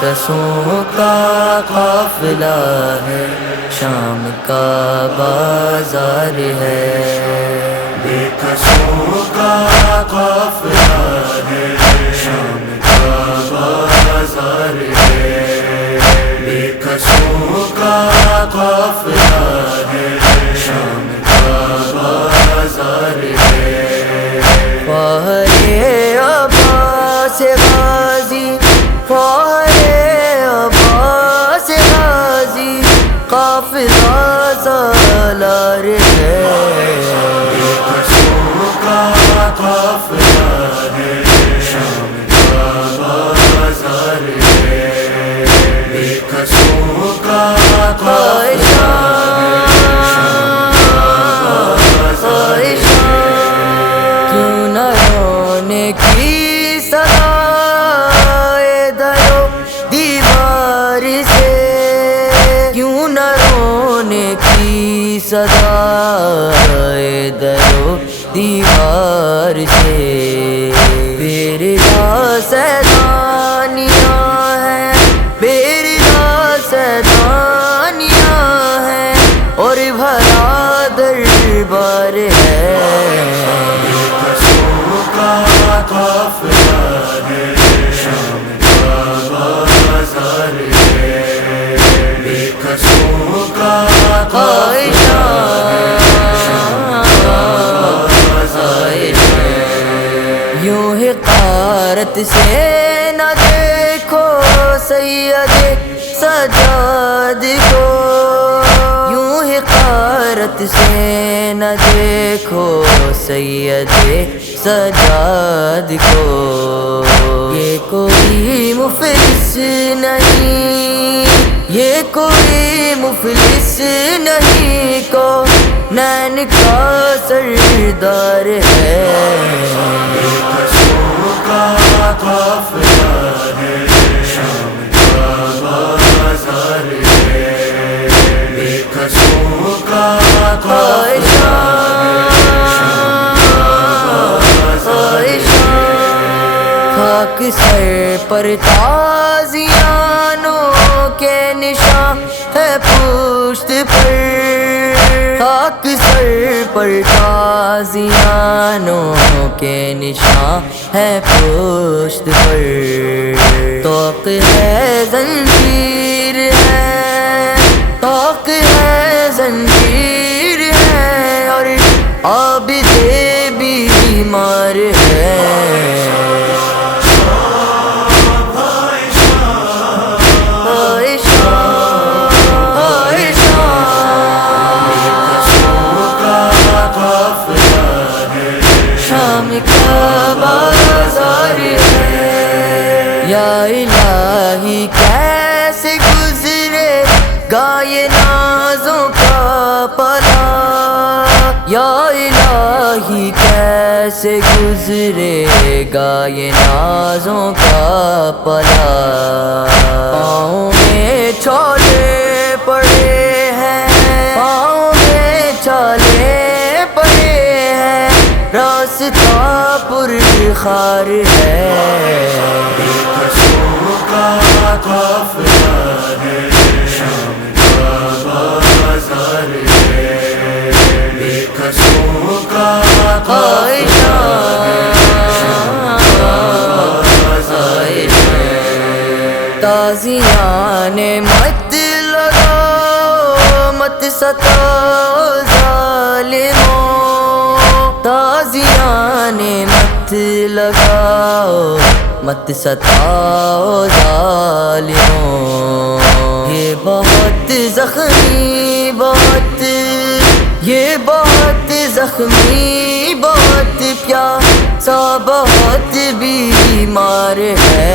کسوں کا قافلہ ہے، شام کا بازار ہے، بے کسوں کا قافلہ ہے، شام کا بازار ہے، بے کسوں کا قافلہ ہے، شام کا بازار ہے۔ فہرے عباس غازی، فہرے عباس غازی، قافلہ سالار ہے، بے کسوں کا قافلہ ہے، شام کا بازار ہے، بے کسوں کا قافلہ ہے، شام کا بازار ہے۔ کیوں نہ رونے کی صدائے درو دیوار سے، کیوں نہ رونے کی صدائے درو دیوار سے، بیرلا سیدانیاں ہیں، بیرلا سیدانیاں ہیں، اور بھرا دربار ہے، قافلہ ہے، شام کا بازار ہے، بے کسوں کا قافلہ ہے، شام کا بازار ہے۔ یوں حقارت سے نہ دیکھو سید سجاد کو، یوں حقارت سے نہ دیکھو سید سجاد کو، یہ کوئی مفلس نہیں، یہ کوئی مفلس نہیں، کو نین کا سردار ہے، بے کسوں کا قافلہ ہے، شام کا بازار ہے، بے کسوں کا قافلہ ہے، شام کا بازار ہے۔ خاک سر پر تازیانوں کے نشان ہے پشت پر، خاک سر پر تازیانوں کے نشان ہے پشت پر، طوق ہے زنجیر ہے، طوق ہے زنجیر ہے، اور عابد بیمار ہے، شام کا بازار ہے۔ یا الہی کیسے گزرے گا یہ نازوں کا پلا، یا الہی کیسے گزرے گا یہ نازوں کا پلا، پاؤں میں چھالے پڑے ہیں، پاؤں میں چھالے پڑے ہیں، راستہ پر خار ہے، بے کسوں کا قافلہ ہے، شام کا بازار ہے، بے کسوں کا قافلہ ہے، شام کا بازار ہے۔ تازیان مت لگاؤ مت ستاؤ ظالموں، تازیان مت لگاؤ مت ستاؤ ظالموں، یہ بہت زخمی، بہت یہ بہت زخمی، بہت پیاسا، بہت بیمار ہے،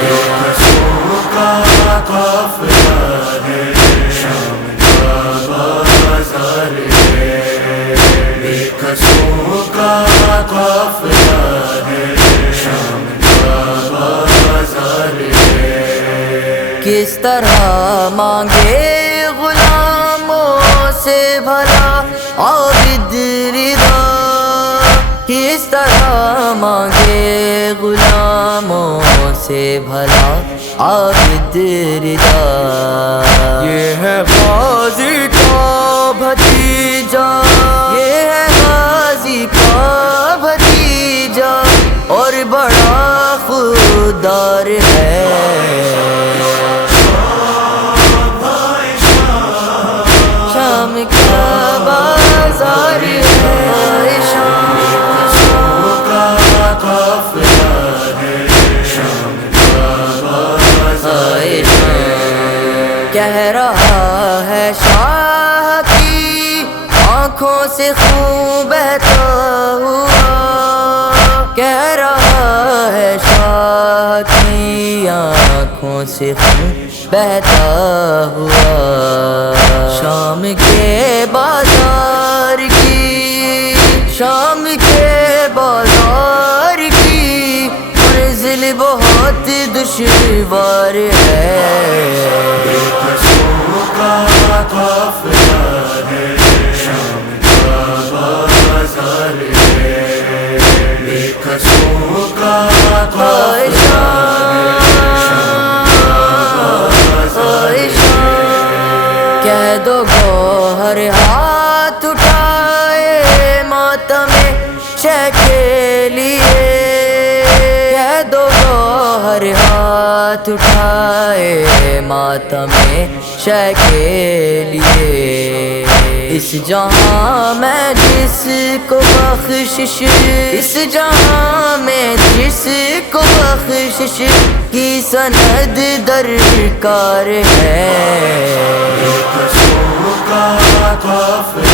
بے کسوں کا قافلہ ہے، شام کا بازار ہے، بے کسوں کا قافلہ ہے، شام کا بازار ہے۔ کس طرح مانگے غلاموں سے بھلا عابد رضا، کس طرح مانگے غلاموں سے بھلا عابد رضا، یہ ہے غازی کا بھتیجا، یہ ہے غازی کا بھتیجا، اور بڑا خوددار ہے، شام کا بازار ہے، شام کا قافلہ ہے، شام آئے کہہ رہا ہے شاہ کی آنکھوں سے خون بہتا ہوا، کہہ رہا ہے شاہ کی آنکھوں سے خون بہتا ہوا، شام کے بازار کی، شام کے بازار کی منزل بہت دشوار ہے، بےکسوں کا قافلہ ہے، شام کا بازار ہے، بےکسوں کا قافلہ کہہ دو گوہر ہاتھ اٹھائے ماتم شہ کے لیے، کہہ دو گوہر ہاتھ اٹھائے ماتم شہ کے لیے، اس جہاں میں جس کو بخشش، اس جہاں میں جس کو بخشش کی سند درکار ہے، بےکسوں کا قافلہ